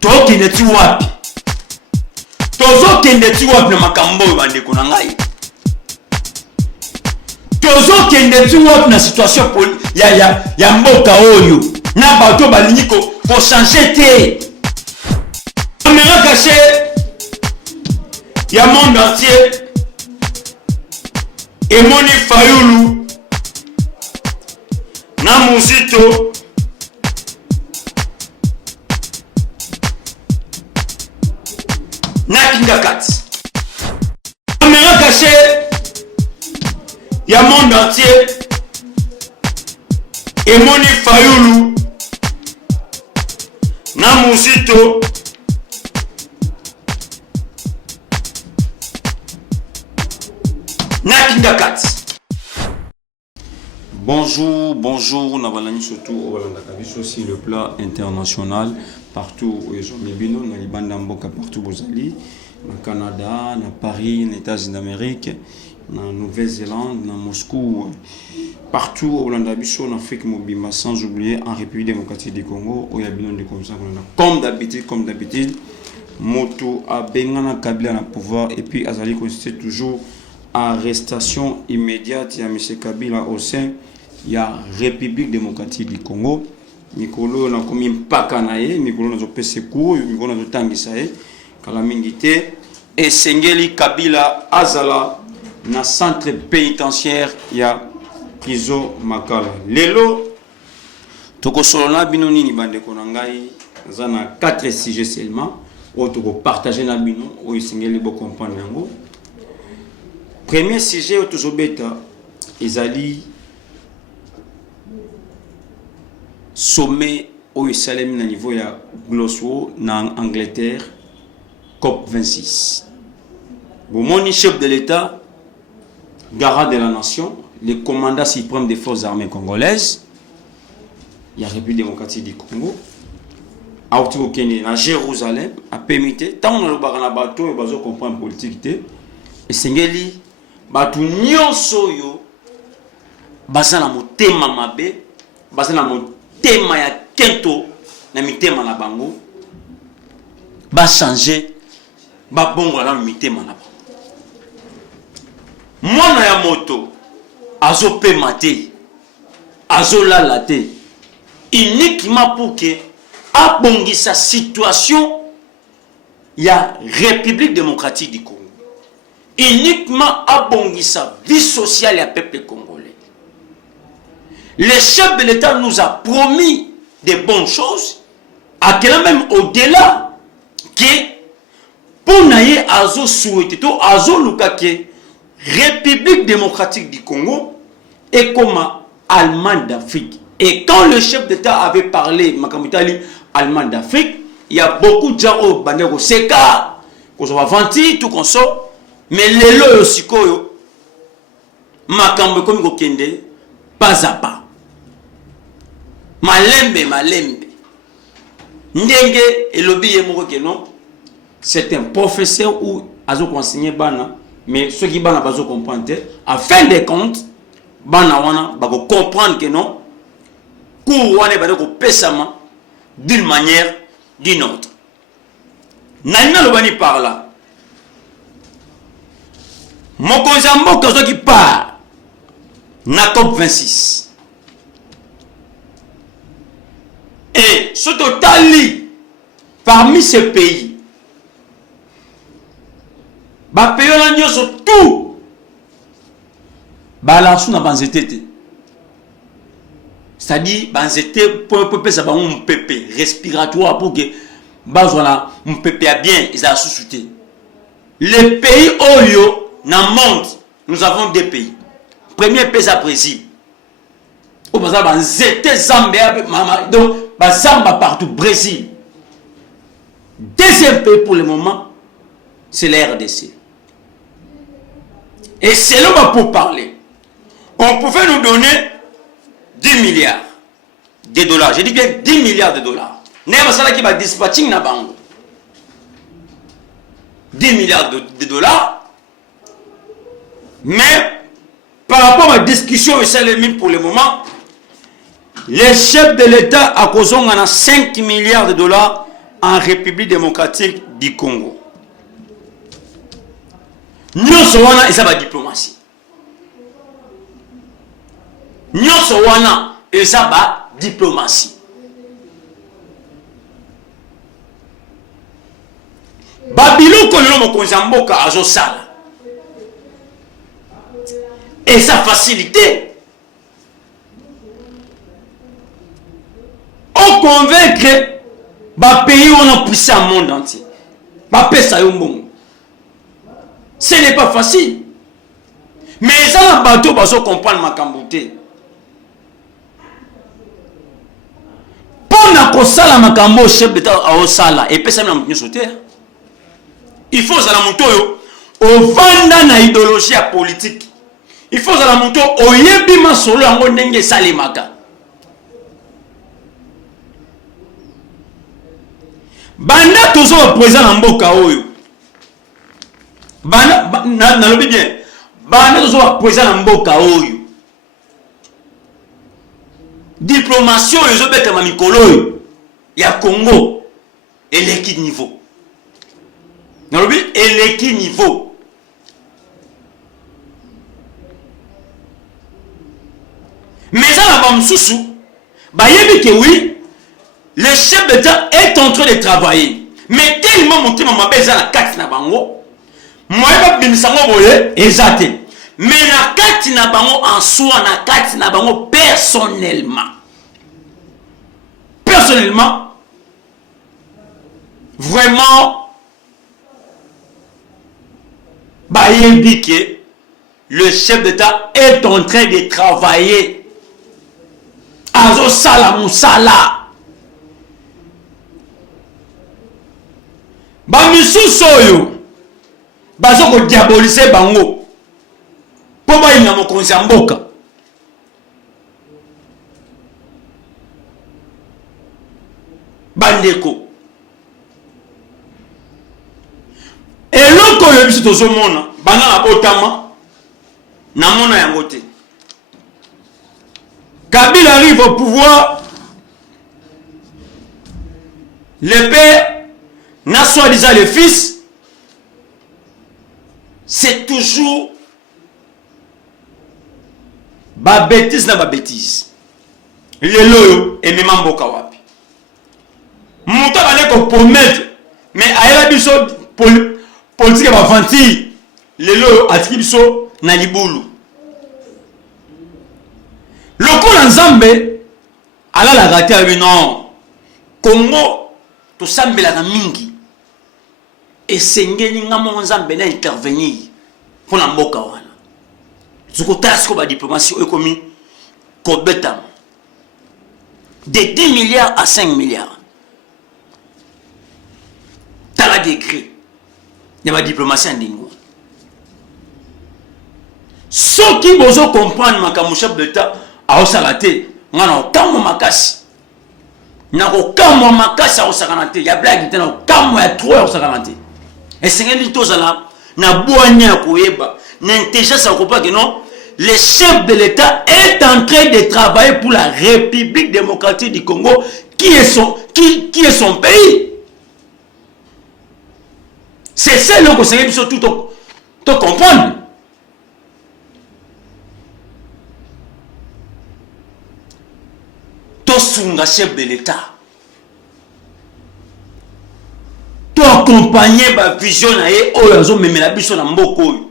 tokende ti wapi tozokende ti wapi na makambo oyo bandeko na ngai tozokende ti wapi na situation ya mboka oyo na bato balingi changer te caméra cachée ya monde entier emoni Fayulu na Muzito na Kingakati. Caméra cachée ya monde entier emoni Fayulu na Muzito na Kingakati. Bonjour, bonjour, Navalani surtout au Kabiso aussi le plan international partout où ils ont mis bino na libanda mboka partout bozali na Canada, na Paris, na États-Unis d'Amérique, na Nouvelle-Zélande, na Moscou, partout au Kabiso en Afrique mobima sans oublier en République démocratique du Congo où il y a bino de comme ça comme d'habitude moto a bengana Kabila na pouvoir et puis azali constitué toujours arrestation immédiate ya M. Kabila au sein ya République démocratique du Congo. Mikolo na komi mpaka na ye, mikolo na zopese cours, mikolo na zotangisa ye, kala mingi te, et sengeli Kabila azala na centre pénitentiaire ya prison Makala. Lelo toko solona bino nini bandeko na ngai, za na 4 sujets seulement, o toko partager na bino, o sengeli bo comprendre yango. Premier sujet au Tozobeta, ezali sommet au Yerusalem na niveau ya Glasgow na Angleterre COP26. Bon, mon chef de l'État, garant de la nation, le commandant suprême des forces armées congolaises, il y a la République démocratique du Congo, à Jérusalem, a permis, tant on a le baran à bateau, et bazo comprendre politique, et sengeli batu nyonso yo basana motema mabe basana motema ya kento na mitema na bango ba changer ba bongo na mitema na bango mwana ya moto azo pema te azo lala te uniquement pour que abongisa situation ya République démocratique du Congo uniquement abongi sa vie sociale et à peuple congolais. Le chef de l'État nous a promis des bonnes choses, à quel même au-delà que pour naïe azo souhaité to azo lukake République démocratique du Congo et comme Allemagne d'Afrique. Et quand le chef d'État avait parlé Makamutali Allemagne d'Afrique, il y a beaucoup de gens au Bandego Seka, qu'on va vanter tout qu'on sort. Mais lelo yo sikoyo makambo komi ko kende pas à pas malembe ndenge elobi ye moko ke non c'est un professeur ou azo enseigner bana mais ceux qui bana bazo comprendre à fin de compte bana wana ba ko comprendre que non cours wana ba ko pesama d'une manière d'une autre nana lo bani par là. Mon conjambo qui part na COP26 et ce total parmi ces pays ba pays la nyoso tout ba la suna banzetete c'est-à-dire banzete pour ça ba un pépé respiratoire pour que bazona un pépé bien ils a sous-souté les pays oyo dans le monde, nous avons deux pays. Premier pays, c'est le Brésil. Au donc, Zamba partout, Brésil. Deuxième pays pour le moment, c'est la RDC. Et c'est là pour parler. On pouvait nous donner 10 milliards de dollars. Je dis bien 10 milliards de dollars. N'est pas ça qui va dispatcher na bango. 10 milliards de dollars. Mais par rapport à la discussion et celle pour le moment, les chefs de l'État à cause on a 5 milliards de dollars en République démocratique du Congo. Nous sommes la diplomatie. Nous sommes la diplomatie. Babylon kololo mokonzamboka azosala. Et sa facilité. On convaincre ba pays on a poussé au monde entier. Ba pesa yo mbongo. Ce n'est pas facile. Mais ça la bateau bazo comprendre makambo te. Pona ko sala makambo chef d'état a sala et pesa na mutnyo sote. Il faut que la moto au vanda na idéologie politique. Il faut que la moto au yebima solo yango ndenge salimaka. Banda tozo président na mboka oyo. Banda na lobi bien. Banda tozo président na mboka oyo. Diplomatie oyo beta ma mikolo ya Congo eleki niveau. Nalobi eleki niveau. Mais ça la bamsusu bayebi que oui, le chef d'État est en train de travailler. Mais tellement monté ma beza na kati na bango. Moi ba bimisango boye ezate. Mais na kati na bango en soi na kati na bango personnellement. Personnellement vraiment bayebi que le chef d'État est en train de travailler. Azo sala musala. Bamisusu oyo bazo ko diaboliser bango. Po ba ina mokonzi ya mboka. Bandeko. Eloko yo biso tozomona bana na botama na mona yango te. Kabila arrive au pouvoir, le père n'a soi-disant le fils, c'est toujours ba bêtise na ba bêtise. Le loyo et même mboka wapi. Muta bale ko promettre mais ayela biso politique ba vanti le loyo atiki biso na libulu. Lokola nzambe ala la gâté avec non Congo to sambela na mingi et sengeli ngamo nzambe na intervenir pour na mboka wana zukotasko ba diplomatie ekomi ko beta de 10 milliards à 5 milliards tala décret de ma diplomatie ndingo ceux qui bozo comprendre makambo chef d'État a osagate ngana okamwa makasi na okamwa makasi a osaganate ya blague tena okamwa ya trop ya osaganate esengeli tozala na boanya koyeba na intelligence à comprendre que non le chef de l'État est en train de travailler pour la République démocratique du Congo qui est son pays. C'est ça le conseil surtout to comprendre. Sunga chef de l'État. To accompagner ba vision na ye oyo memela biso na mboko.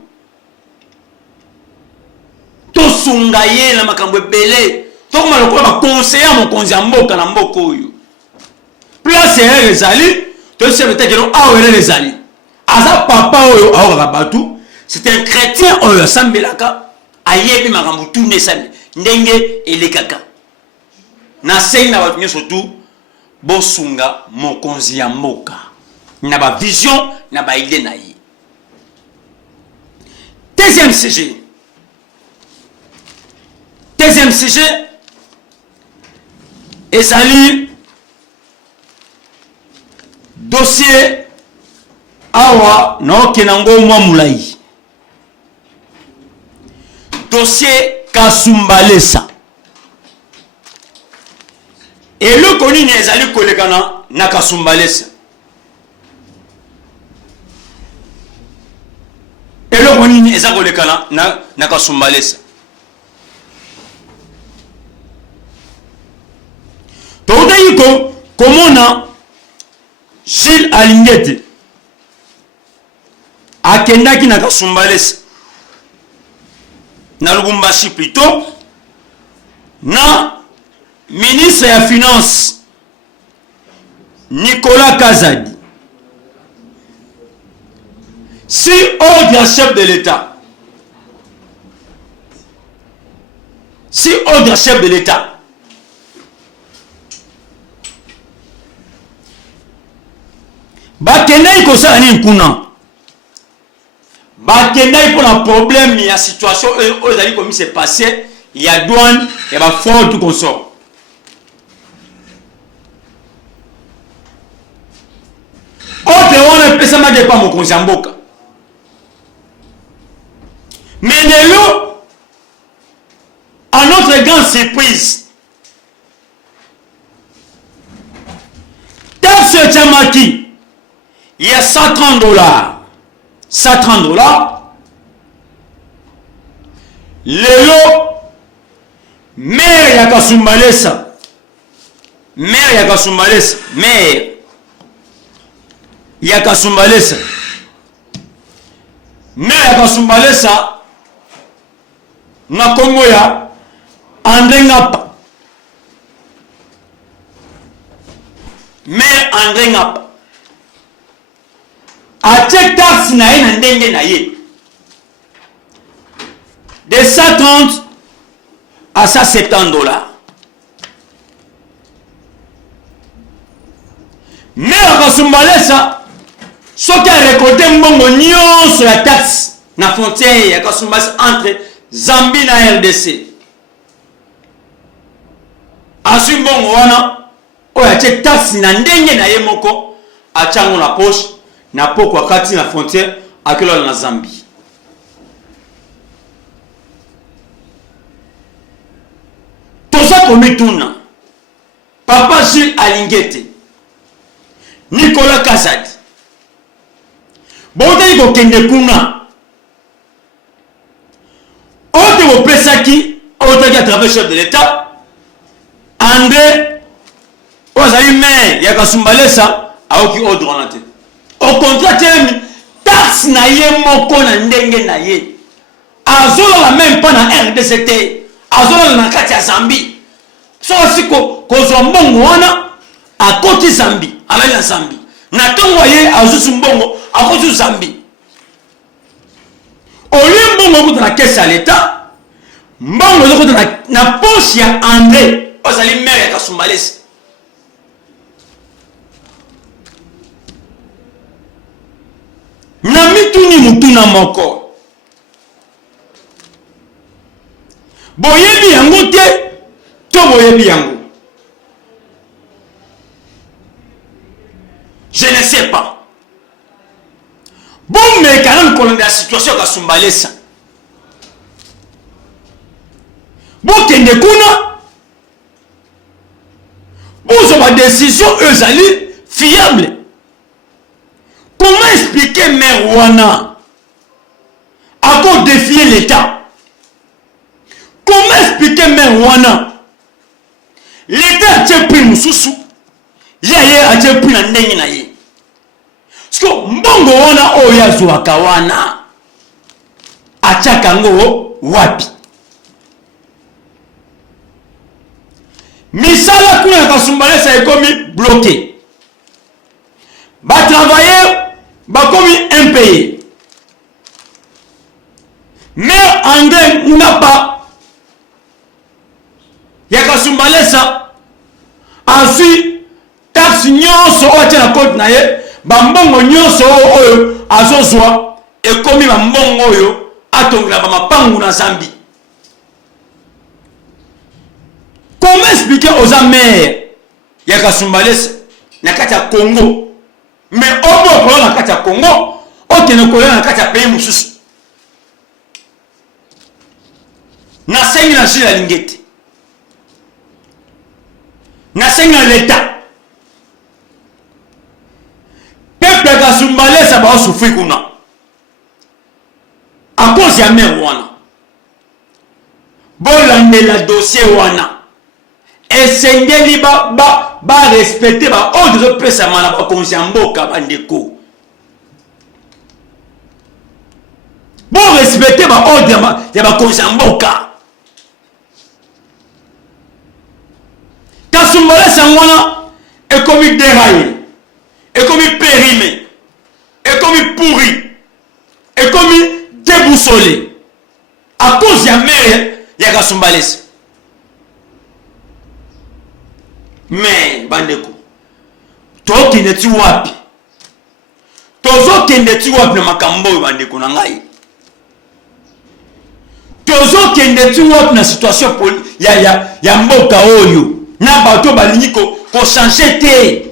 To sunga ye na makambo ebele. To koma lokola ba conseiller mon konzi ya mboka na mboko oyo. Place ya ezali, to chef d'État kelo awele ezali. Aza papa oyo awaka batu, c'est un chrétien oyo sambelaka ayebi makambo tune sambe ndenge elekaka. Na sei na watu surtout bosunga mokonzi ya mboka na ba vision na ba idée na yi. Deuxième sujet ezali dossier awa no kenango mwa mulai. Dossier Kasumbalesa. Et le connu n'est allé kolekana na Kasumbalesa. eloko nini eza koleka na kasumbalesa. Toutayiko komona Gilles Alingete akendaki na kasumbalesa na Lubumbashi plutôt na ministre ya finance Nicolas Kazadi. Si ordre à chef de l'État, si ordre à chef de l'État, bakendai kosala nini kuna, bakendai pour un problème, il y a situation où comme c'est passé, il y a douane, il y a fort tout consort. Autre on a pesa ma pas mon konjamboka. Mais Nélo, à notre grande surprise, taxe Tchamaki, il y a $130. $130. Lélo, maire Yakasumbalesa, maire Yakasumbalesa, maire Yakasumbalesa, maire Yakasumbalesa, na Congo ya André Ngapa, maire André Ngapa atie taxe na ye na ndenge na ye de 130 à $170. Maire Yakasumbalesa soki a récolté mbongo nyonso ya taxe na frontière ya Yakasumbalesa entre Zambie na RDC. Asu mbongo wana oyo atie taxe na ndenge na ye moko achango na poche na poko wakati na frontière akelo na Zambie. Toza komituna Papa Gilles Alingete, Nicolas Kazadi, bote ko kende kuna ote wo pesaki ote à travers chef de l'État André Ozali maire Yakasumbalesa aoki ordre en tête. Au contraire, taxe na ye moko na ndenge na ye. Azola même pas na RDCT. Azola na kati ya Zambie. So siko kozwa mbongo wana akoti Zambie, alali na Zambie. Na tongo ye azusu mbongo akoti Zambie. Olie mbongo kuta na caisse à l'État, mbongo kuta na poche ya André Ozali maire Yakasumbalesa. Na mituni mutuna moko boyebi yango te to boyebi yango, je ne sais pas. Bon mais quand même qu'on a la situation Yakasumbalesa bon kende kuna bozo ba décision ezali fiable. Comment expliquer maire wana à défier l'État? Comment expliquer maire wana l'État a pris mususu yeye a pris na ndenge na ye? Parce que mbongo wana oya zuaka wana achakango wapi? Misala kuna Yakasumbalesa ekomi bloqué. Ba travailler bakomi impayé. Mais André Ngapa Yakasumbalesa ensuite taxe nyonso ote na côte na ye bambongo nyonso oyo azozwa ekomi bambongo oyo atongela bamapangu na Zambie. Comment expliquer aux amers Yakasumbalesa na kati ya Congo? Mais au bout de la Congo, aucun ne connaît la pays mususu. Na sengi na Gilles Alingete. Na sengi na l'État. Peuple Yakasumbalesa ba souffrir kuna. cause ya mère wana bolandela dossier wana esengeli ba respecter ba ordre pesa mana ba konzi ya mboka bandeko bon respecter ba ordre ya ba konzi ya mboka Kasumbalesa sangwana ekomi déraillé ekomi périmé ekomi pourri ekomi déboussolé à cause ya mère ya Kasumbalesa. Mais bandeko tokende ti wapi tozokende ti wapi na makambo oyo bandeko na ngai tozokende ti wapi na situation ya mboka oyo na bato balingi ko changer te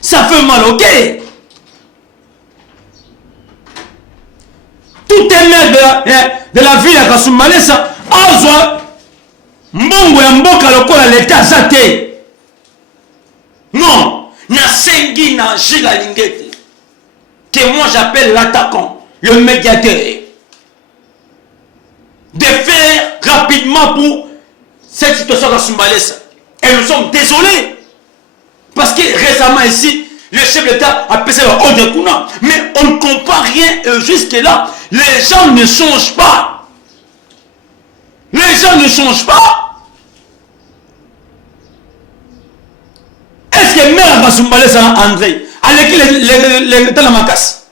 ça fait mal, ok? Tout est maire de la ville à Kasumbalesa azwa mbongo ya mboka lokola l'état zate. Non, na sengi na Gila Lingete que moi j'appelle l'attaquant, le médiateur, de faire rapidement pour cette situation à Kasumbalesa. Et nous sommes désolés parce que récemment ici le chef d'État a passé leur ordre de Kuna, mais on ne comprend rien jusque-là. Les gens ne changent pas. Les gens ne changent pas. Est-ce que mère Kasumbalesa André, avec qui l'État la macasse?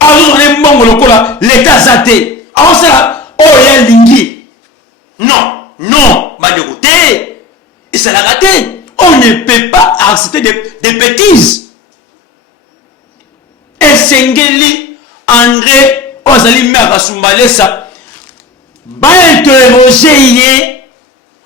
Alors on est bon l'État zaté. Alors ça, oh il y a lingi. Non, non, bah de côté, et ça l'a raté. On ne peut pas accepter des bêtises. Et Sengeli, André, Ozali Mère Kasumbalesa, ba interroger yé,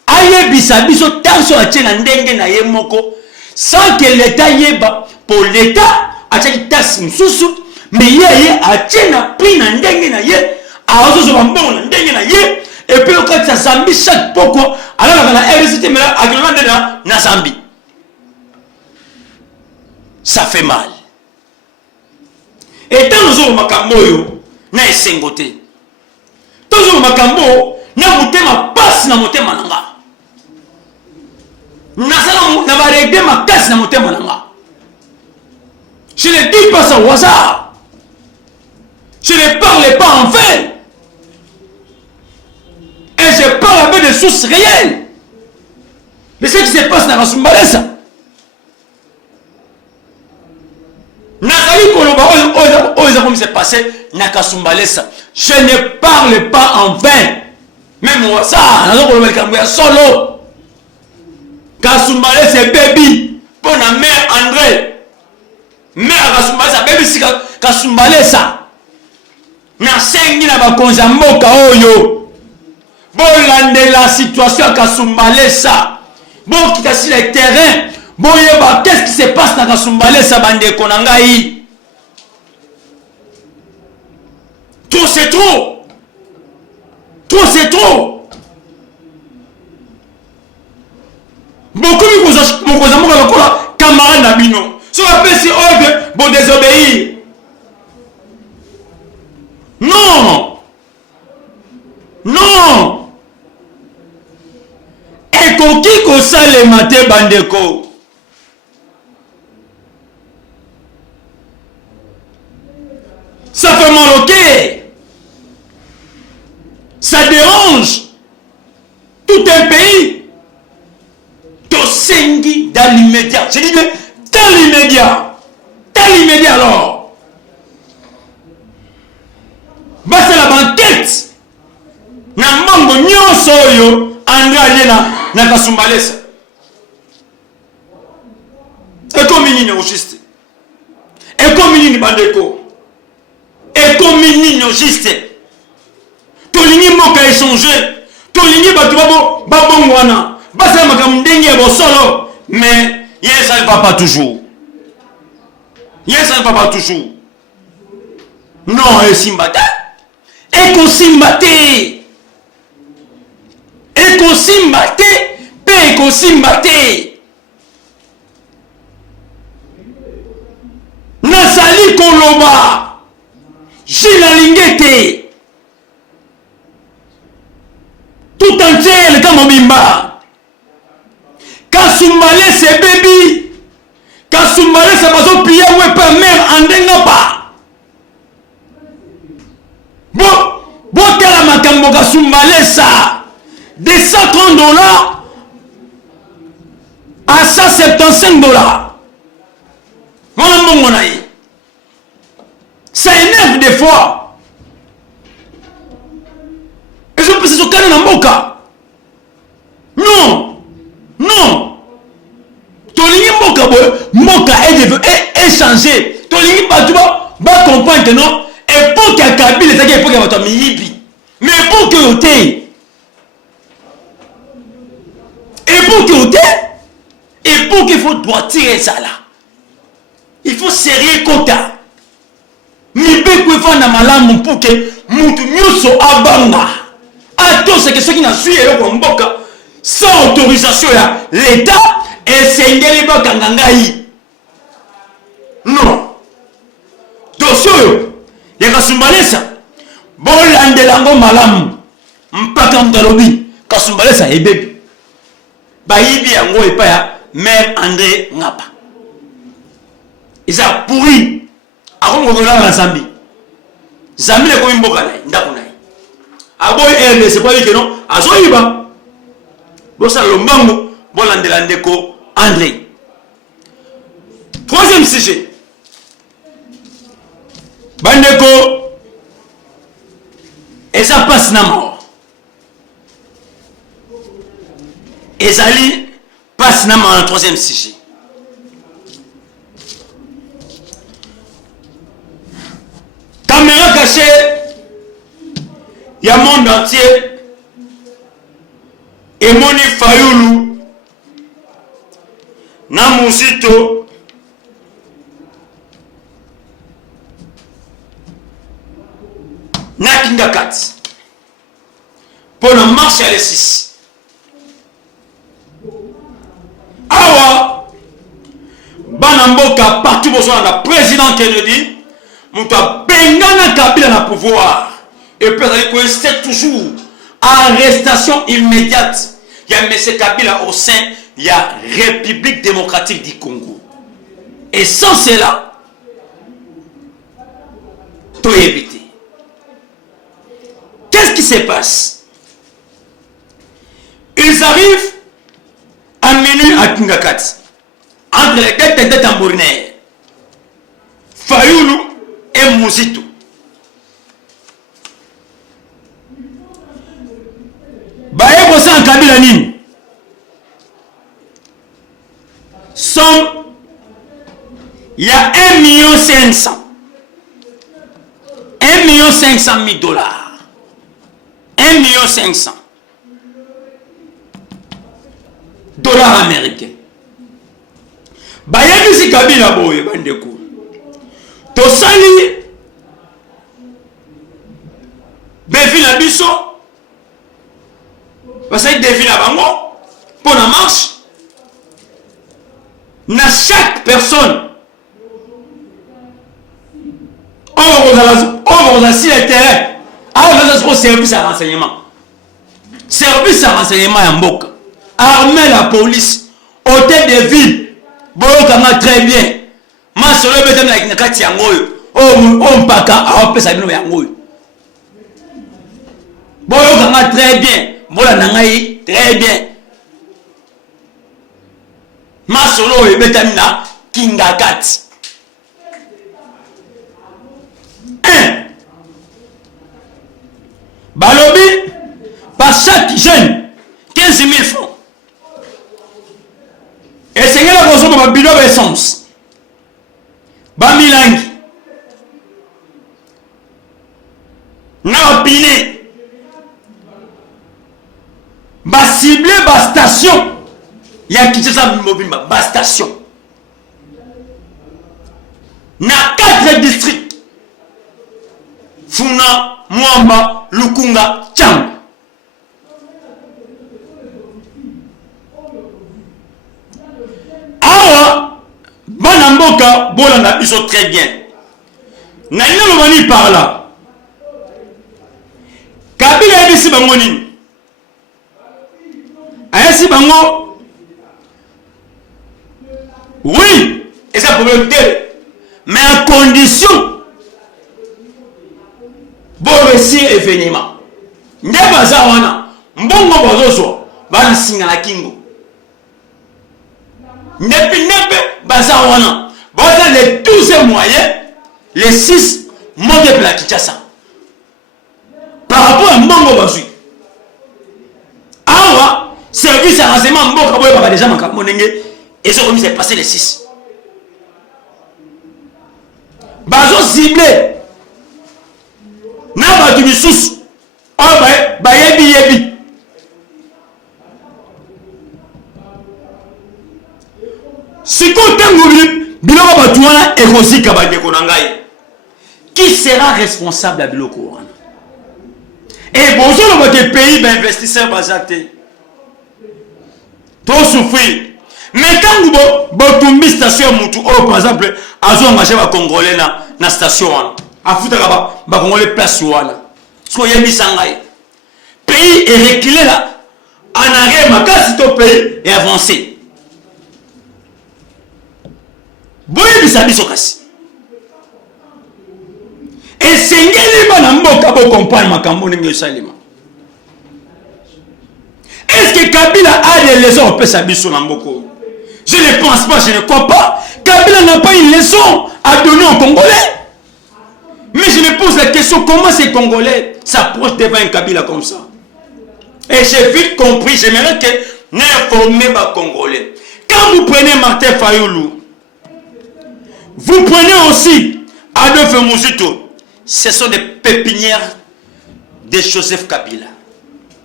aye bisabiso tanso a tchena ndenge na ye moko, sans que l'État yeba, pour l'État, a tchena tas msusu, mais yé a tchena pris na ndenge na ye, a ozo mbongo na ndenge na ye, et puis quand ça Zambie chaque poko, alors on a RCT mais agrément de na Zambie. Ça fait mal. Et tant nous avons makambo yo na esengote. Tant nous avons makambo na mutema passe na mutema nanga. Na va régler ma casse na mutema nanga. Je ne dis pas ça au hasard. Je ne parle pas en vain. Et je parle avec des sources réelles. Mais ce qui se passe dans Kasumbalesa. Nazali Koloba, comme c'est passé, na Kasumbalesa. Je ne parle pas en vain. Même moi, ça, Nazali Koloba, Kambuya solo. Kasumbalesa c'est baby. Pour la mère André. Mère Kasumbalesa, baby si Kasumbalesa. Na sengi na bakonza mboka oyo. Bolande la situation à Kasumbalesa. Bon, qui sur le terrain. Bon, qu'est-ce qui se passe dans Kasumbalesa bande konangai? Trop c'est trop. Trop c'est trop. Beaucoup de camarades d'Abino. Si on appelle ces ordres, bon désobéir. Non. Non. Et qu'on qui qu'on sale maté bandeko. Ça fait mal au cœur. Ça dérange tout un pays. Tosengi dans l'immédiat. Je dis mais dans l'immédiat. Dans l'immédiat alors. Bah c'est la banquette. Na mbongo nyonso oyo André alena na Kasumbalesa. Eko minini au juste. Eko minini bandeko. Eko minini au juste. Tolingi moka échanger. Tolingi batu babongwana. Basa makamndenge bo solo. Mais yes ça ne va pas toujours. Yes ça ne va pas toujours. Non, et simbata. Eko simbate. Eko simbate. Pe eko simbate. maloba Gilles Lingete tout entier le Kamobimba Kasumbale c'est baby Kasumbale c'est pas son plié ou pas même en dengapa bon tela makambo Kasumbale ça de 130 dollars à 175 dollars ça énerve des fois. Et je pense que c'est dans Mboka. Non. Tolingi Mboka est changé. Tolingi Batouba va comprendre que non. Époque à Kabila, c'est époque à Batouba Miyibi. Mais époque au thé. Époque au thé. Époque il faut doit tirer ça là. Il faut serrer quota. Mibe kwefana malamu pour que mutu nyuso abanga. Attends, c'est que ceux qui n'ont suivi le Mboka sans autorisation ya l'État et c'est ngeli bakangangai. Non. Dossier ya Kasumbalesa bolandelango malamu mpaka mdalobi Kasumbalesa ebebi. Bayibi yango epa ya Mère André Ngapa. Ils ont pourri. Avant de regarder la Zambie. Zambie est comme une boca. Abo c'est pas dit que non. Azoïba. Bon ça le mango. Bon l'andelandeko André. Troisième sujet. Bandeko. Et ça passe na mort. Ezali passe na mort. Troisième sujet. Caméra cachée, il y a le monde entier. Et Moni Fayoulou, Namusito, Nakingakat. Pour le marché à l'E6. Awa, Banamboka, partout besoin de président Kennedy. Mouta Bengana Kabila na pouvoir et peut rester toujours arrestation immédiate. Il y a M. Kabila au sein, il y a République démocratique du Congo. Et sans cela, tout est évité. Qu'est-ce qui se passe? Ils arrivent à minuit à Kingakat, entre les têtes et tambourinaires. Fayoulou et Mouzito. Baye bossa en Kabila nini. Somme, il y a 1 500 000 $1 500 000 $ américains. Baye bisi Kabila boye bandeko. Tosali Befi la biso parce que défi la bango pour la marche na chaque personne on va si le terrain alors service à renseignement ya mboka armée la police hôtel de ville boyokanga très bien masolo bete na kati yango oyo mpaka aopesa bino yango oyo boyokanga très bien mbola na ngai très bien masolo oyo ebetami na Kingakati. Balobi par chaque jeune 15 000 francs et c'est là qu'on a un bidon d'essence bamilangi na opine ba ciblé ba station ya Kinshasa Mobimba ba station na 4 districts Funa, Mwamba, Lukunga, Tchang. Awa Banamboka Bolanda ils sont très bien. Nani lobani par là. Kabila ebisi bango nini? Ayesi bango. Oui, et ça problème mais à condition bon réussir événement. Ndeba za wana mbongo bozoso bana singa na kingo. Nepe baza wana. Voilà les 12 moyens, les 6 modes de la Kinshasa. Par rapport à Mbongo Bazui. Alors, service à renseignement Mbongo Baboye va déjà monenge et ce remis c'est passé les 6. Bazo ciblé. Na ba tu bisous. Oh ba yebi. Si côté biloko batuana ekosika bandeko na ngai. Qui sera responsable à biloko wana? Et bonjour le pays d'investisseurs basaté. Trop souffrir. Mais quand vous botumbi station mutu oh par exemple azo engagé ba congolais na station wana. Afuta ba congolais place wana. So yemi sangai. Pays est reculé là. En arrière makasi to pays est avancé. Boye bisabiso kasi. Et sengeli bana mboka bo comprendre makambo ndenge salima. Est-ce que Kabila a des leçons au pesabiso na mboko? Je ne pense pas, je ne crois pas. Kabila n'a pas une leçon à donner aux Congolais. Mais je me pose la question, comment ces Congolais s'approchent devant un Kabila comme ça? Et j'ai vite compris, j'aimerais que n'informer les Congolais. Quand vous prenez Martin Fayoulou, vous prenez aussi Adolphe Mouzito, ce sont des pépinières de Joseph Kabila.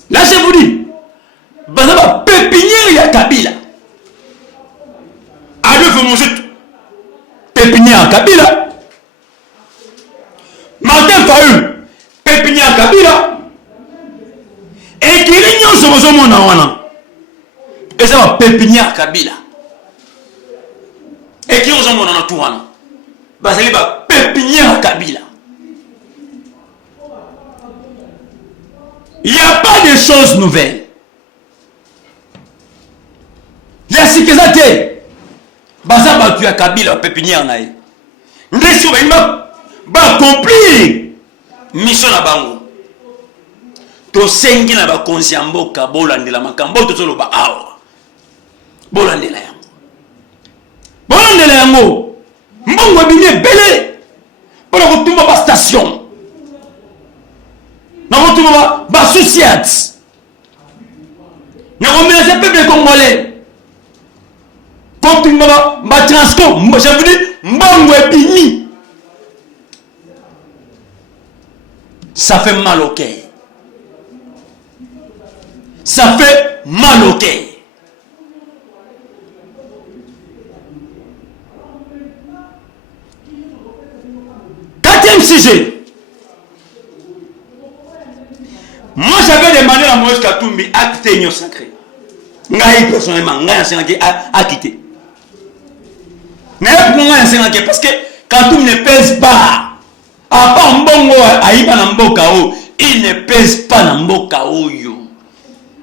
Là, je vous dis, bah, pépinière, il y a Kabila. Adolphe Mouzito, pépinière Kabila. Martin Fayoulou, pépinière Kabila. Et qui réunion sur vos hommes, et ça va pépinière Kabila. Et qui ont mon tout basali ba pépinière Kabila. Il n'y a pas de choses nouvelles. Il y a ce que ça t'est. Basa ba tu as Kabila pépinière naï. Ndesi ba accomplir mission na bango. To sengi na ba konsiambo ka bolandela makambo to solo ba awa. Bolandela yango. Bolandela yango. Mbongo bine belé. Pour la retomber ba station. Na retomber ba société. Na remercier peuple congolais. Quand tu ba transco, je vous dis mbongo bini. Ça fait mal au cœur. Ça fait mal au cœur. Quatrième sujet. Moi j'avais demandé à Moïse Katumbi à quitter l'Union sacrée. Ngaï personnellement, Ngaï a quitté. Mais pourquoi Ngaï parce que Katumbi ne pèse pas. À part Mbongo Aïba Namboka, il ne pèse pas Namboka Oyo.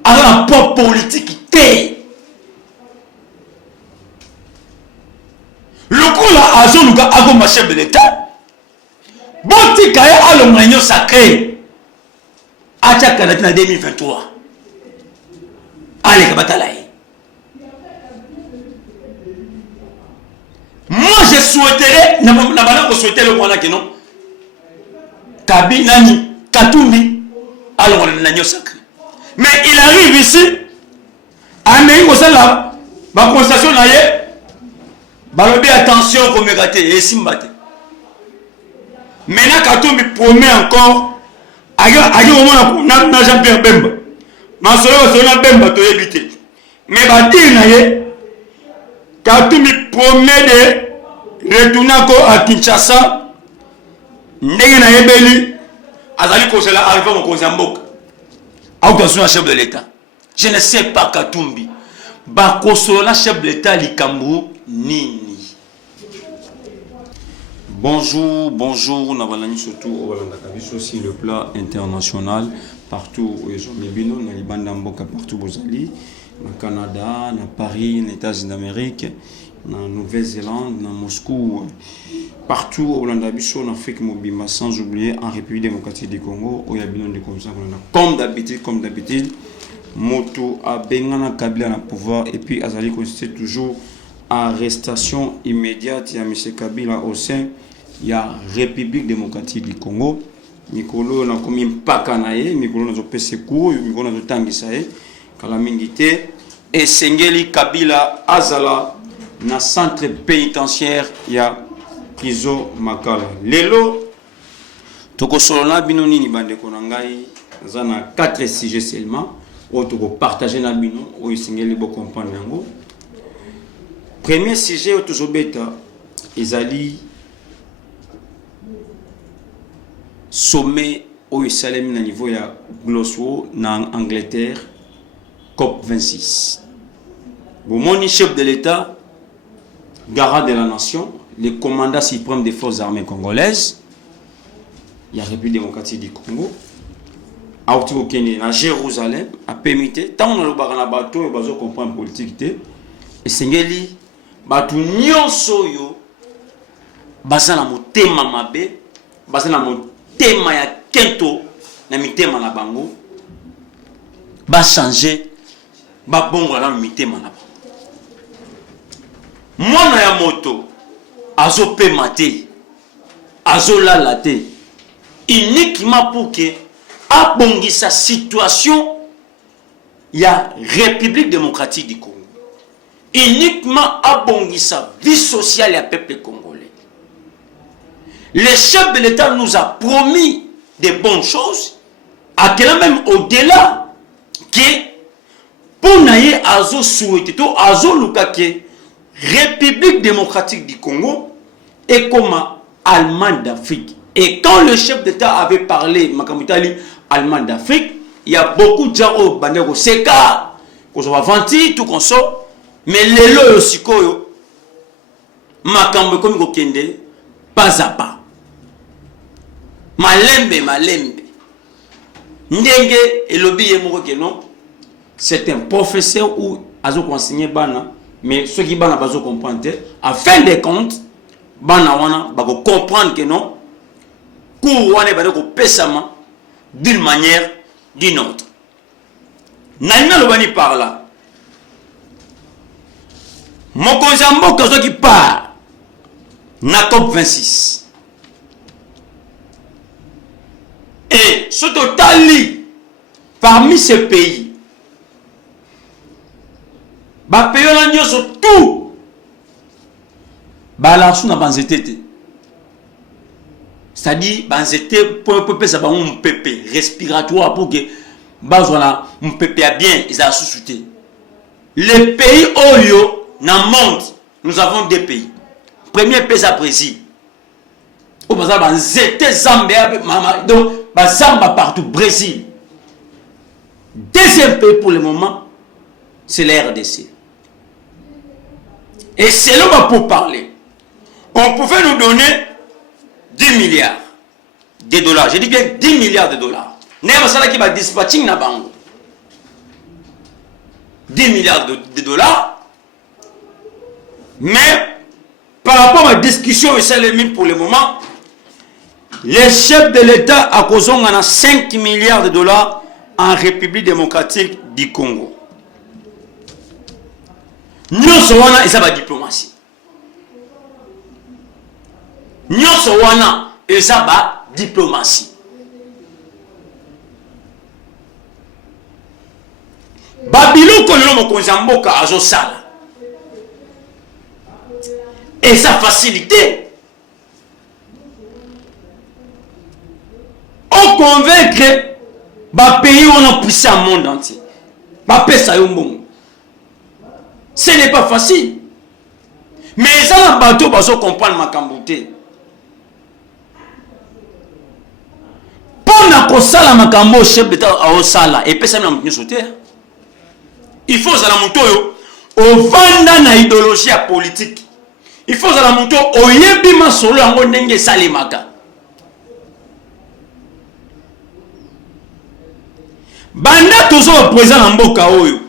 Alors la propre politique t'est. Le coup là, à zone où a ma chef de l'État. Boti Kaya a le moyen sacré. À Tchakanatina 2023. Allez, Kabatalaï. Moi je souhaiterais, n'a pas souhaité le point que non. Kabi Nani, Katumbi, alors on a l'agneau sacré. Mais il arrive ici, à Meïngosala, ma constatation là, balobi attention comme gâté et simbate. Maintenant Katumbi promet encore, agi au moins na Jean-Pierre Bemba. Ma solo Bemba to éviter. Mais ba dire na ye, Katumbi promet de retourner à Kinshasa. Ndenge na yebeli azali kosela arrivé au Konzamboka. Autorisation chef de l'État. Je ne sais pas Katumbi. Ba kosola chef de l'État likambu nini. Bonjour, Navalani surtout au Kabiso aussi le plat international partout où ils ont mis bino, dans les bandes d'Amboka partout où Bozali, au Canada, dans Paris, dans les États-Unis d'Amérique, dans Nouvelle-Zélande, dans Moscou, partout au Kabiso, en Afrique mobile, sans oublier en République démocratique du Congo, où il y a bino de comme ça, comme d'habitude, Moto a Bengana Kabila na pouvoir et puis Azali constitue toujours arrestation immédiate. Il y a M. Kabila au sein, il y a République démocratique du Congo. Mikolo na komi mpaka na ye, Mikolo na zope secours, Mikolo na zotangisa ye, kalamingite, et Sengeli Kabila Azala na centre pénitentiaire, il y a prison Makala. Lelo, toko solona binoni ni bande konangai, zana 4 sujets seulement. On peut partager na bino o Sengeli bo comprendre yango. Premier sujet au bêta, ezali sommet au Salem na niveau ya Glasgow na Angleterre COP26. Mon chef de l'État, garant de la nation, le commandant suprême des forces armées congolaises, il y a République démocratique du Congo, à Jérusalem, à permis, tant on a le barana bateau et bazo comprendre politique et Sengeli batu nyonso yo basala motema mabe basala motema ya kento na mitema na bango ba changer ba bongo na mitema na bango mwana ya moto azo pema te azo lala te uniquement pour que abongisa situation ya République démocratique du Congo, uniquement abongisa vie sociale ya peuple congolais. Le chef de l'État nous a promis des bonnes choses, à quel même au-delà que pour naye azo souhaité to azo lukake République démocratique du Congo et comme Allemagne d'Afrique. Et quand le chef d'État avait parlé Makamutali Allemagne d'Afrique, il y a beaucoup de gens au Bandego Seka, qu'on va vanter tout qu'on sort, mais les lois aussi koyo makambo comme kokende pas à pas. Malembe ndenge elobi yemoko ke non, c'est un professeur ou azo enseigner bana, mais ceux qui bana bazo comprendre à fin de compte bana wana bako comprendre que non cours wana bako pesama d'une manière d'une autre. Nana lobani par là. Mokonzi mboka zo qui part na COP26. Et ce total parmi ces pays, ba pays la nyoso tout balance na banzetete. C'est-à-dire banzete pour ça ba un pépé respiratoire pour que bazona un pépé bien ils a sous-souté. Les pays Oyo dans le monde, nous avons deux pays. Premier pays, c'est le Brésil. Au Brésil, c'était Zambia, donc Zambia partout, Brésil. Deuxième pays pour le moment, c'est la RDC. Et c'est là pour parler. On pouvait nous donner 10 milliards de dollars. Je dis bien 10 milliards de dollars. N'est-ce pas ça qui va dispatcher na bango. 10 milliards de dollars. Mais, par rapport à la discussion pour le moment, les chefs de l'État a causé 5 milliards de dollars en République démocratique du Congo. Nous sommes et ça va diplomatie. Nous sommes et ça va diplomatie. Babylon kololo mokonzamboka azo sala. Et sa facilité. On convaincre les pays où on a poussé au monde entier. Ce n'est pas facile. Mais ça, les bateaux va comprendre ma cambouté. Pour na sala makambo chef d'État a sala et pesa na sauter. Il faut ça la moto yo au vanda na idéologie politique. il faut la moto oyebi masolo yango ndenge salemaka. Banda tozo président na mboka oyo.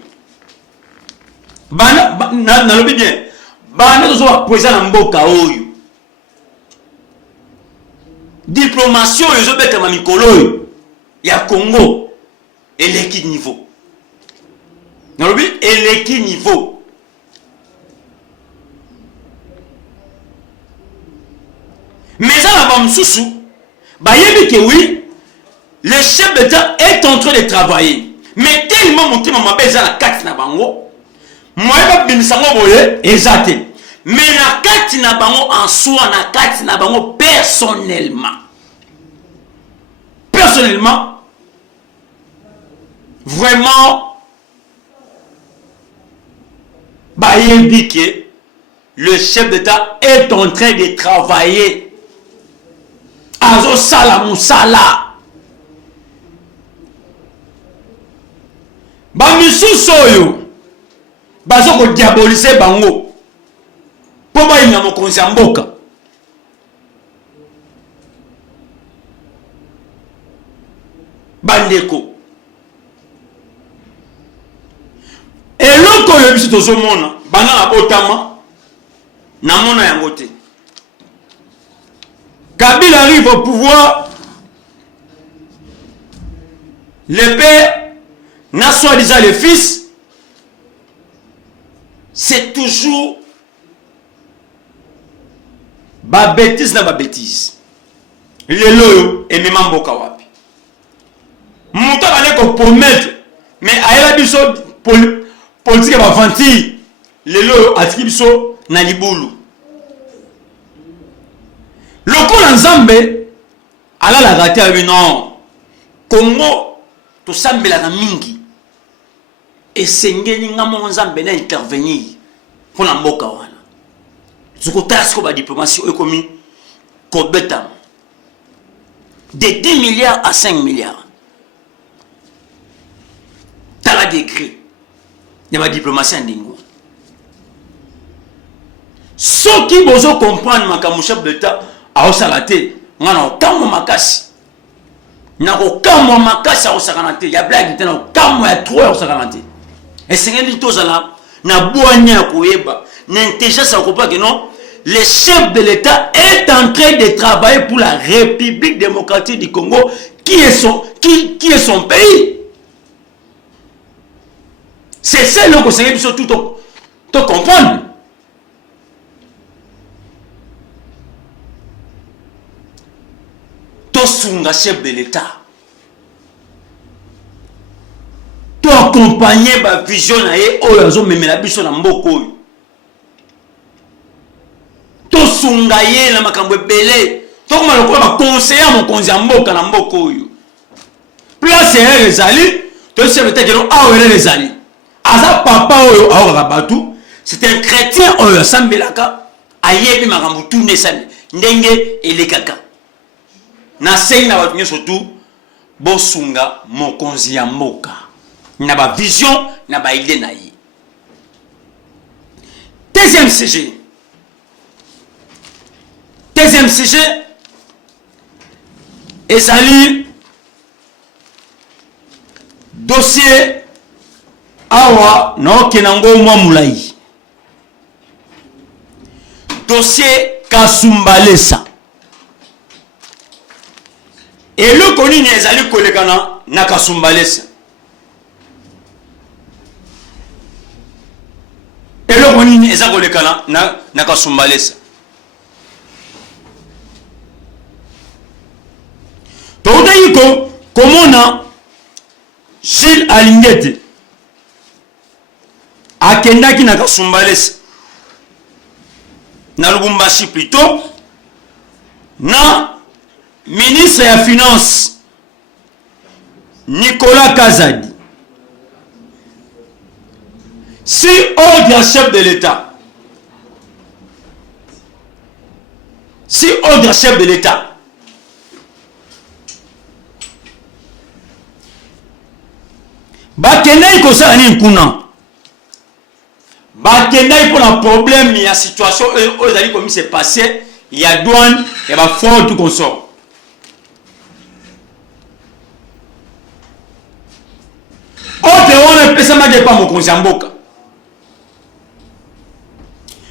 Banda na lobi bien. Banda tozo président na mboka oyo. Diplomatie oyo beta ma mikolo oyo ya Congo eleki niveau. Na lobi eleki niveau. Mais ça la bamsusu ba yebi ke oui. Le chef d'État est en train de travailler. Mais tellement mon team m'a besoin la carte na bango. Moi ba bimisango boye exact. Mais la carte na bango en soi na carte na bango personnellement. Personnellement vraiment ba yebi ke le chef d'État est en train de travailler. Azo sala musala. Bamisusu oyo bazo ko diaboliser bango po ba ina mokonzi ya mboka. Bandeko eloko oyo biso tozomona bana na botama na mona yango te. Kabila arrive au pouvoir, le père n'a soi-disant le fils, c'est toujours ba bêtise na ba bêtise. Le loyo et même mboka wapi. Muta bale ko promettre mais ayela biso politique ba vanti le loyo atiki biso na libulu. Lokola nzambe ala la raté avec non. Congo to sambela na mingi. Et sengeli ngamo nzambe na intervenir pour la mboka wana. Zukotasko ba diplomatie ekomi ko beta de 10 milliards à 5 milliards. Tala décret. Il y a ma diplomatie en dingo. Ceux qui bozo comprendre ma chef d'État a osalate ngana okamwa makasi. Na okamwa makasi a osakanate ya blague tena okamwa ya trop osakanate. Et c'est un tozala na boanya koyeba n'intelligence ko pas que non le chef de l'État est en train de travailler pour la République démocratique du Congo qui est son pays. C'est ça le conseiller biso tout comprendre. To sunga chef de l'État. To accompagner ba vision na ye oyo azo memela biso na mboko oyo. To sunga ye na makambo ebele. To koma lokola ba conseiller mokonzi ya mboka na mboko oyo. Place ya ezali, to chef d'État keno awele ezali. Aza papa oyo aoka batu, c'est un chrétien oyo sambelaka ayebi makambo tout nesane ndenge elekaka. Na sengi na batu nyoso tu bosunga mokonzi ya mboka. Na ba vision na ba idée na ye. Deuxième sujet. Deuxième sujet. Ezali dossier awa no kenango mwa mulai. Dossier Kasumbalesa. Et le koni ni ezali kolekana na Kasumbalesa. Et le koni ni ezali kolekana na Kasumbalesa. Touta yiko komona Gilles Alingete akendaki na Kasumbalesa na Lubumbashi plutôt na ministre ya finance Nicolas Kazadi si ordre chef de l'État bakendaki kosala nini kuna bakendaki pour un problème, il y a situation aux alliés comme il s'est passé, il y a douane, il y a fraude tout consort. Autre on a pesa ma pas mon konzamboka.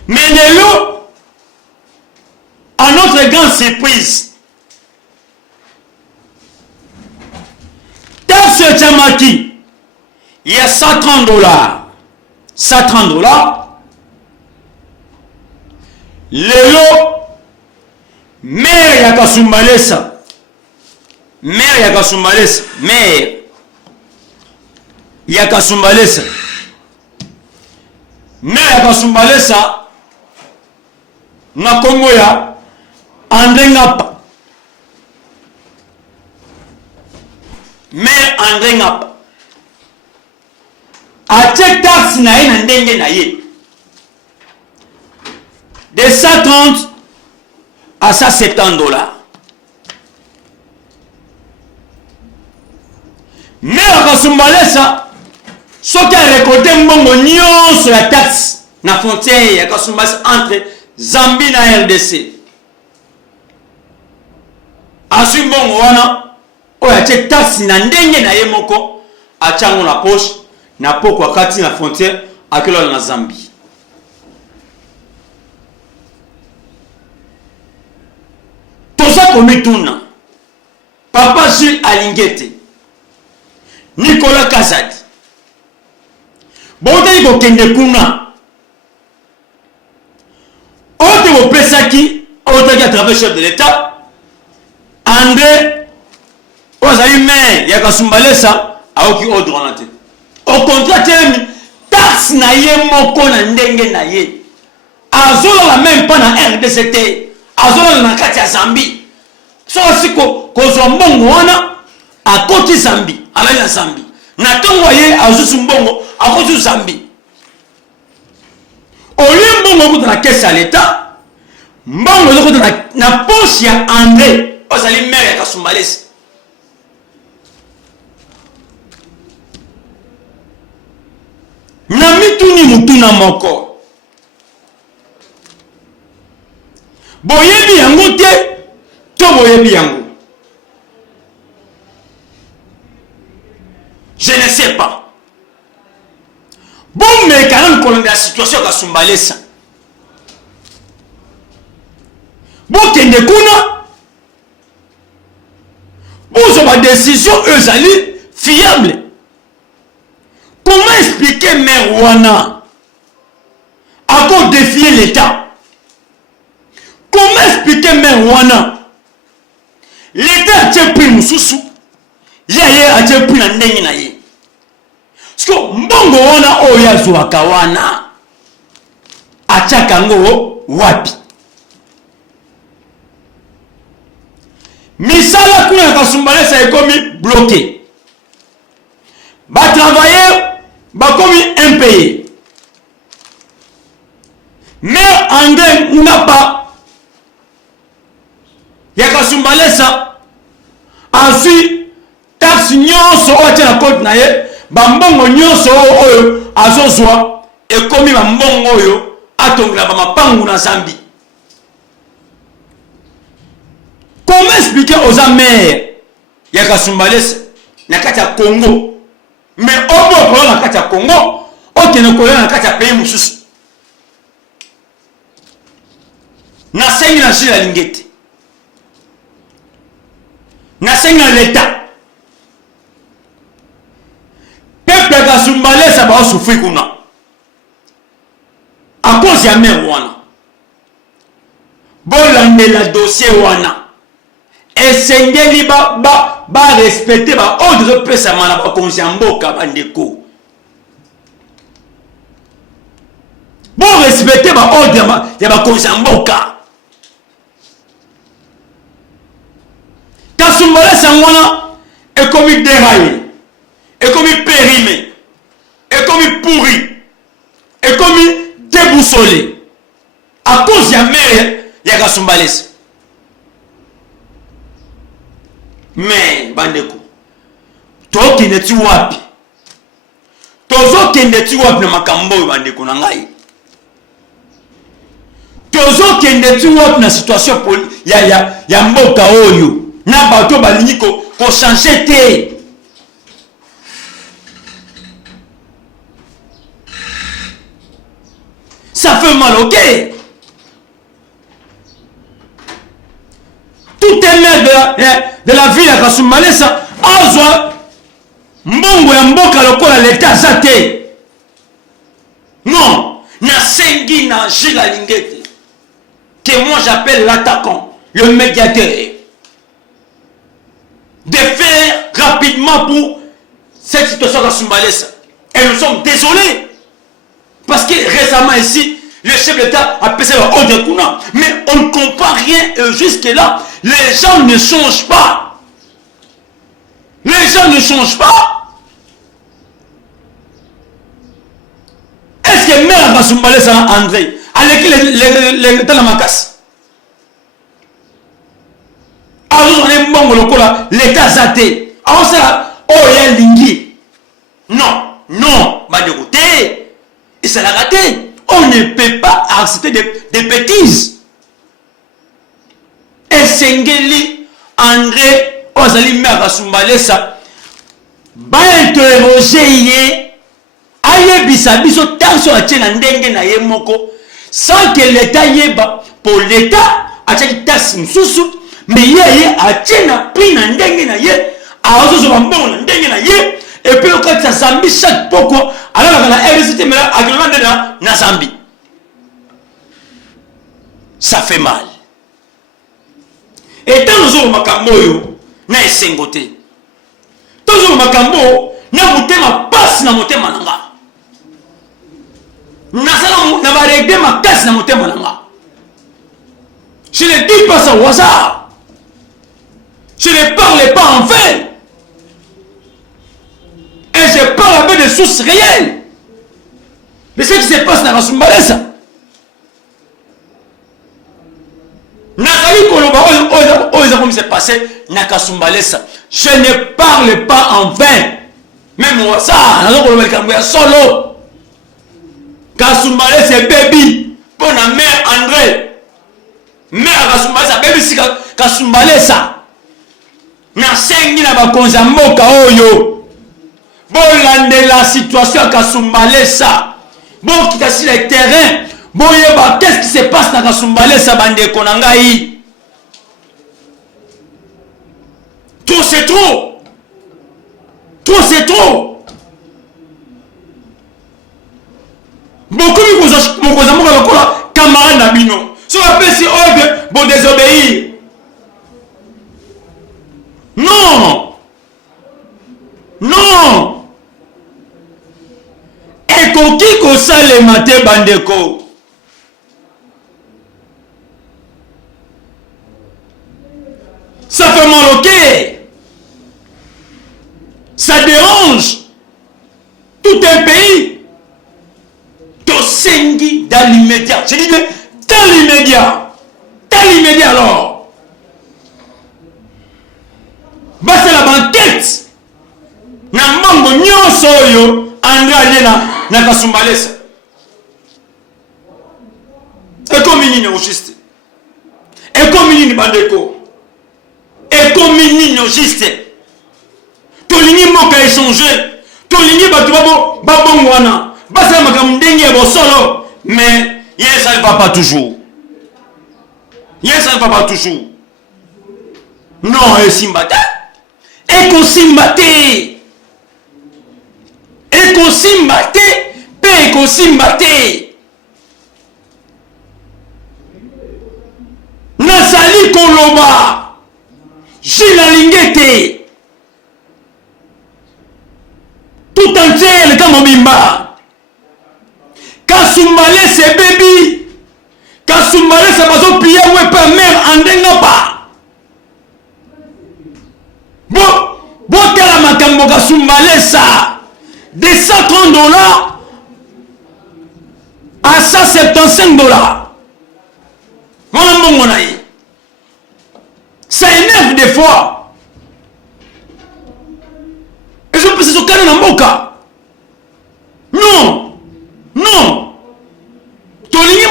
Mais lelo à notre grande surprise, taxe Chamaki, il y a $130. $130. Lelo maire ya Kasumbalesa, maire ya Kasumbalesa, maire ya Kasumbalesa, maire ya Kasumbalesa na Kongo ya André Ngapa, maire André Ngapa a check tax na ye na ndenge na ye de 130 à $170. Mais à Kasumbalesa, ce qui a récolté mbongo nyonso la taxe na frontière ya Kasumbalesa entre Zambie na RDC. Asu mbongo wana oya check taxe na ndenge na ye moko a chango na poche na poko kati na frontière akelo na Zambie. Toza komituna Papa Jules Alingete, Nicolas Kazadi, Bonte ko kende kuna ote wo pesaki ote à travers chef de l'État André ozali maire ya Kasumbalesa aoki ordre en tête. Au contraire, taxe na ye moko na ndenge na ye. Azola même pas na RDCT. Azola na kati ya Zambie. So siko kozwa mbongo wana akoti Zambie, alali na Zambie. Na tongo ye azusu mbongo akoti Zambie. Olie mbongo kuta na caisse ya l'État, mbongo kuta na poche ya André, ozali maire ya Kasumbalesa. Na mituni mutuna moko boyebi yango te to boyebi yango, je ne sais pas. Bon mais quand même qu'on a la situation à Kasumbalesa bon kende kuna bon ma décision ezali fiable. Comment expliquer maire wana à quoi défier l'État? Comment expliquer maire wana l'État a pris mususu yeye a pris na ndenge na ye? Parce que mbongo wana oya zuaka wana achaka ngo wapi? Misala kuna Kasumbalesa ekomi bloqué. Ba travailler ba komi impayé. Mais André Ngapa ya Kasumbalesa ensuite taxe nyonso otia na compte na ye ba mbongo nyonso oyo azozwa ekomi ba mbongo oyo atongela ba mapangu na Zambie. Comment expliquer aux amers ya Kasumbalesa na kati ya Congo? Mais au bout de la carte à Congo, aucun ne connaît la carte à pays mususu. Na sengi na Jules Alingete. Na sengi na l'État. Peuple ya Kasumbalesa ba souffrir kuna. À cause ya mer wana. Bolande la dossier wana. Esengeli ba respecter ba ordre pesa mana ba konzamboka bandeko. Bon respecter ba ordre ya ba konzamboka. Kasumbalesa wana est comme déraillé, est comme périmé, est comme pourri, est comme déboussolé à cause ya mère ya Kasumbalesa. Mais bandeko toki neti wapi tozo kende ti wapi na makambo bandeko na ngai tozo kende tu wapi na situation ya mboka oyo na bato balingi ko changer te. Ça fait mal, ok? Tout est maire de la ville à Kasumbalesa, Azwa, Mbongo ya mboka lokola l'État zate. Non, na sengi na Gila Lingete, que moi j'appelle l'attaquant, le médiateur, de faire rapidement pour cette situation à Kasumbalesa. Et nous sommes désolés. Parce que récemment ici, le chef d'État a passé leur ordre Kuna. Mais on ne comprend rien jusque-là. Les gens ne changent pas. Les gens ne changent pas. Est-ce que Mère Kasumbalesa André a l'écrit dans la macasse? Alors on est bon, l'État zaté. Alors c'est là, oh il y a Lingui. Non, non, bah de côté. Et ça l'a raté. On ne peut pas accepter des bêtises. Et Sengeli, André, Ozali Mère Kasumbalesa, ba interroger ye, aye bisabiso tension a tient ndenge na ye moko, sans que l'État yeba, pour l'État, a tient taxe msusu, mais ye a tient na prix na ndenge na ye, a ozo bambon na ndenge na ye, et puis quand ça Zambie chaque poko, alors la RCT mais là na Zambie. Ça fait mal. Et tant nous avons makambo yo na esengote. Tant nous avons makambo na mutema passe na mutema nanga. Na sala na barégler ma casse na mutema nanga. Je ne dis pas ça au hasard. Je ne parle pas en vain. Et je parle avec des sources réelles. Mais ce qui se passe dans Kasumbalesa. Nazali Koloba, comme c'est passé dans Kasumbalesa. Je ne parle pas en vain. Même moi, ça, solo. Kasumbalesa c'est baby. Pour la mère André. Mère Kasumbalesa, baby si Kasumbalesa. Na sengi na bakonza mboka oyo. Bolande la situation à Kasumbalesa. Bon, qui sur le terrain. Bon, qu'est-ce qui se passe dans Kasumbalesa, bande konangai? Trop, c'est trop. Trop, c'est trop. Beaucoup de camarades Nabino. Si on appelle si ordre, bon, désobéir. Non. Non. Et qui kosa le matin bandeko. Ça fait mal au cœur. Ça dérange tout un pays. Tosengi dans l'immédiat. Je dis dans l'immédiat. Dans l'immédiat alors. Bah c'est la banquette. Na mambo nyonso oyo André Alena na Kasumbalesa. Et comme il est juste. Et comme il est bandeko. Et comme il est juste. Tolingi moka échanger. Tolingi batu wana. Basa makamdenge bo solo. Mais ça ne va pas toujours. Ça ne va pas toujours. Non, et Simbate. Et qu'on Simbate. Et qu'on Simbate. Et qu'on Simbate. Nasali Koloba. Gila Lingete. Tout entier, le Kamobimba. Kasumbalesa baby. Kasumbalesa bazo piller ouais pas mère Andengapa. Bon tela makambo Kasumbalesa de $130 à $175. Ça énerve des fois. Et je pense que c'est ce cas dans Moka. Non. Tolingi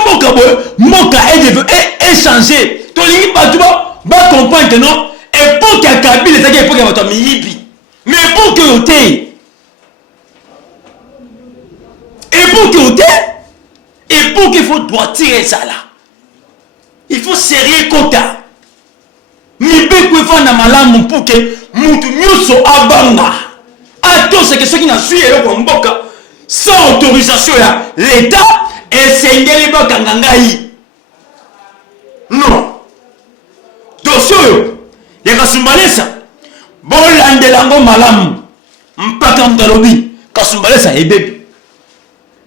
Moka est échanger. Tu vas comprendre que non. Époque à Kabila, c'est époque à votre Miyibi. Mais époque au thé. Époque au thé. Époque il faut droitier ça là. Il faut serrer quota. Mi be ko fa na malamu pour que mutu nyuso abanga. Attends, c'est que ceux qui n'a suivi le mboka sans autorisation ya l'État et sengeli ba kangangai. Non. Dossier ya kasumbalesa bolandelango malamu mpaka mtalobi kasumbalesa ebebi.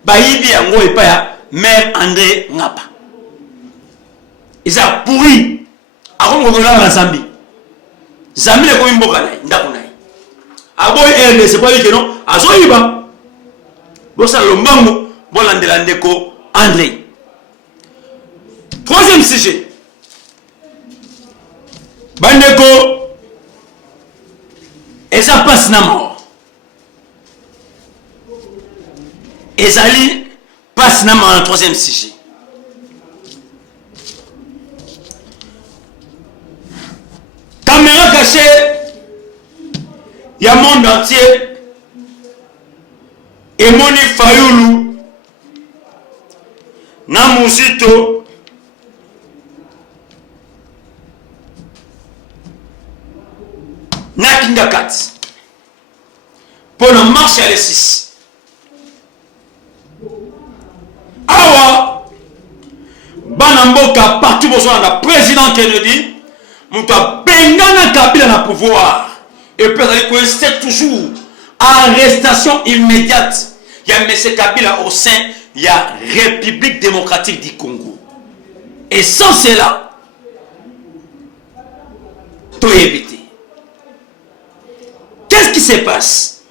Bayibi yango epa ya Mère André Ngapa. Ils ont pourri. Avant de regarder la Zambie. Zambie est comme une boca là. Aboy RD, c'est pas lui que non. Azoïba. Bon, ça le mango. Bon, l'andélandeko André. Troisième sujet. Bandeko. Et ça passe na mort. Et Zali passe na mort en troisième sujet. Caméra cachée, il y a monde entier. Et Moni Fayoulou, Namuzito, Nakingakat. Pour la marche à l'E6. Awa, Banamboka, partout besoin de la président Kennedy. Mouta Bengana Kabila na pouvoir. Et puis c'est toujours arrestation immédiate. Il y a M. Kabila au sein, il y a République démocratique du Congo. Et sans cela, tout est évité. Qu'est-ce qui se passe?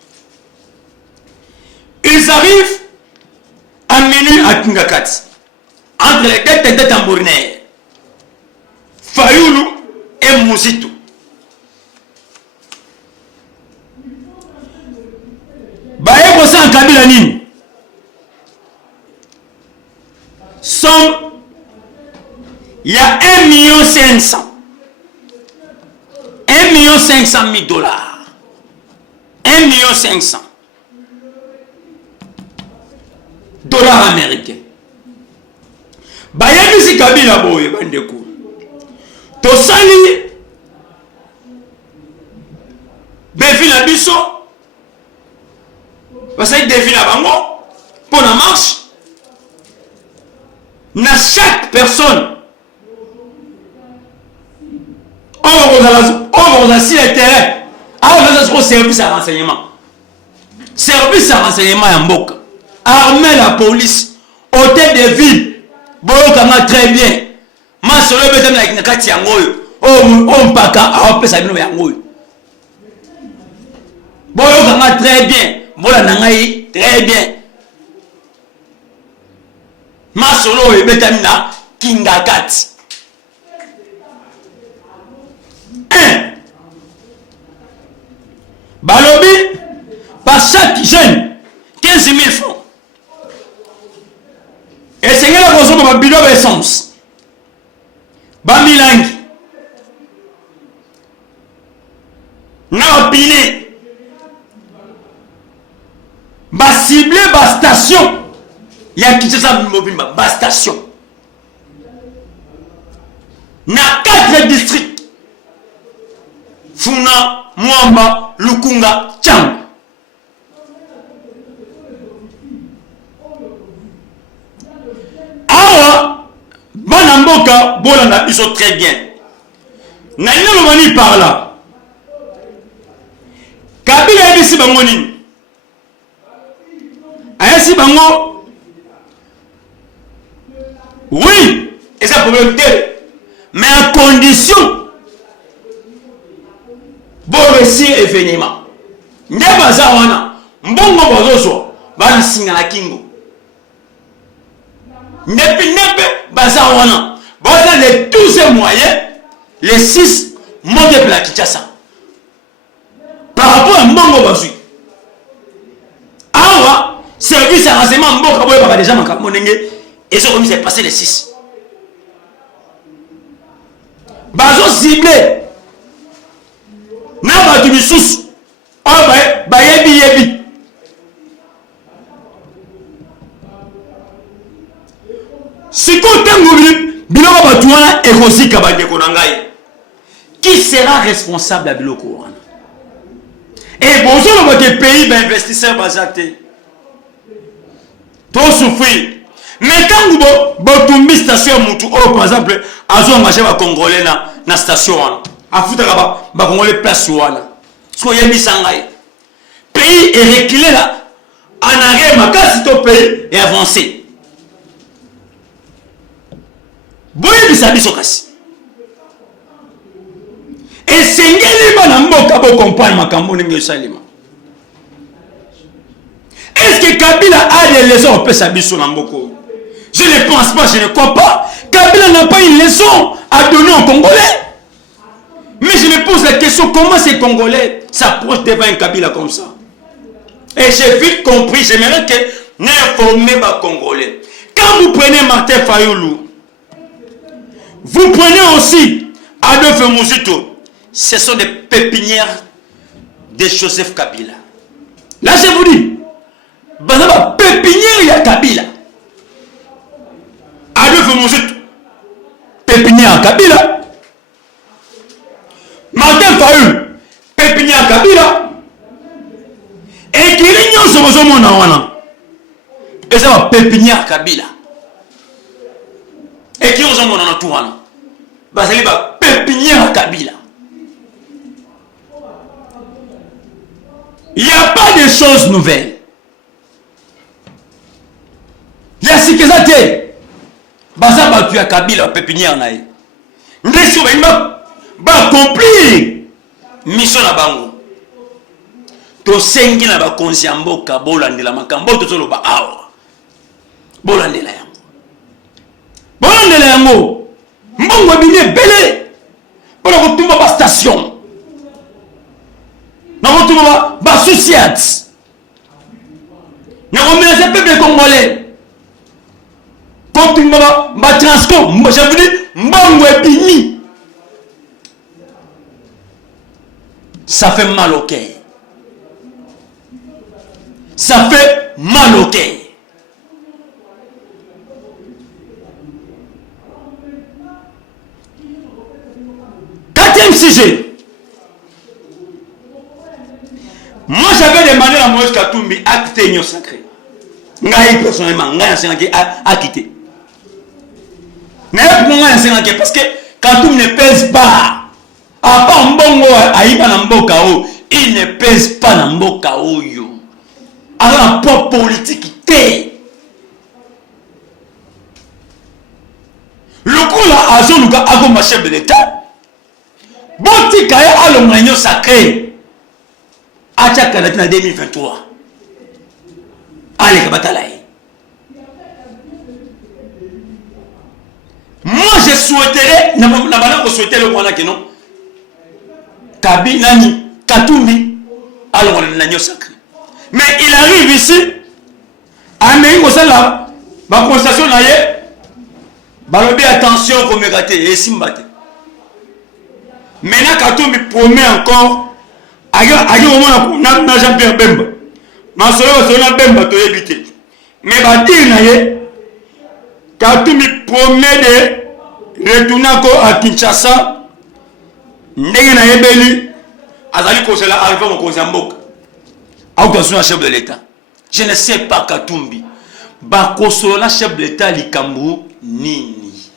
Ils arrivent à minuit à Kingakat. Entre les deux têtes tambourinaires. Fayoulou et Mouzito. Baye bossa en Kabila nini. Somme, il y a 1,5 million. 1,5 $. 1,5 $ américains. Baye bisi Kabila boye bandeko. Tosali défi la biso parce que défi la bango pour la marche na chaque personne on va si le terrain on va service à renseignement ya mboka armée la police hôtel de ville boyokanga très bien. Masolo betem like nakati yangoyo o mpaka awapesa bino yangoyo boyo kanga très bien bola nangai très bien masolo betem na Kingakati balobi par chaque jeune 15 000 francs et c'est là qu'on a bidon d'essence. Bamilangi na opine ba ciblé ba station ya Kinshasa Mobimba ba station na 4 districts Funa, Mwamba, Lukunga, Tchang. Awa Banamboka Bolanda ils sont très bien. Naïna Lomani par là. Kabila Ebisi Bangoni. Ayasi Bango. Oui, et ça problème tel. Mais à condition bon réussir événement. Ndeba zawana. Mbongo bozoso. Bana singa na kingo. Nepe bazawana. Boza de tous ces moyens, les 6 montent pour la Kinshasa. Par rapport à Mbongo Bazui. Awa, service à renseignement Mboka Boye Baba déjà Monenge. Et ce comme c'est passé les 6. bazo ciblé na bato misusu oyo bayebi sikoyo ntango biloko bato wana ekozika bandeko na ngai, qui sera responsable ya biloko wana? Et bozoloba ke pays bainvestisseur baza te tosouffrir. Mais ntango botumbi station ya mutu oyo par exemple azoengage bacongolais na station wana afutaka bacongolais place wana, soki oyebisa ngai pays erecule la en arrière makasi to pays et avancé boyebisa biso kasi esengeli bana mboka bokompagne makambo ndenge esalema. Est-ce que Kabila a des leçons opesa biso na mboka? Je ne pense pas, je ne crois pas. Kabila n'a pas une leçon à donner aux Congolais. Mais je me pose la question, comment ces Congolais s'approchent devant un Kabila comme ça? Et j'ai vite compris, j'aimerais que n'informer les Congolais. Quand vous prenez Martin Fayoulou, vous prenez aussi Adolphe Muzito, ce sont des pépinières de Joseph Kabila. Là, je vous dis, Bazaba pépinière ya Kabila. Adolphe Muzito, pépinière Kabila. Martin Fayoulou, pépinière Kabila. Et qui réunion sur vos hommes en wana. Et ça va pépinière Kabila. Et qui ont hommes en tout wana. Basali ba pépinière Kabila. Il n'y a pas de choses nouvelles. Il y a ce que ça t'est. Baza ba tu as Kabila pépinière naï. Ndesi ba accomplir mission na bango. To sengi na bakonzi ya mboka bolandela makambo tozoloba awa bolandela yango mbongo bine bele pona kotumba ba station na kotumba ba société na komeneza peuple congolais kotumba ba transport je vous dis mbongo ebimi, ça fait mal au cœur. Ça fait mal au cœur. Quatrième sujet. Moi j'avais demandé à Moïse Katumbi à quitter l'union sacrée. Ngaï personnellement, Ngaï a quitté. Mais parce que Katumbi ne pèse pas. À part Mbongo, Aïba Namboka, il ne pèse pas Namboka. Alors un poids politique est le coup là à Zonuka Agoma chef de l'État Botika à l'Union sacrée à Tchakalatina 2023 allez Kabatalaï. Moi je souhaiterais n'a souhaité le point là que non Kabi Nani Katumbi à l'Union sacrée. Mais il arrive ici, à Méringo, la constatation là, balobi attention pour me gâter, et simbate. Maintenant, Katumbi promet encore, na Jean-Pierre Bemba, ma soeur Bemba to éviter. Mais batir naye, Katumbi promet de retourner encore à Kinshasa, ndenge na yebeli, azali kosela arrivé mon Kozamboka. Autorisation chef de l'État. Je ne sais pas Katumbi. Bakosolo chef de l'État likambu nini.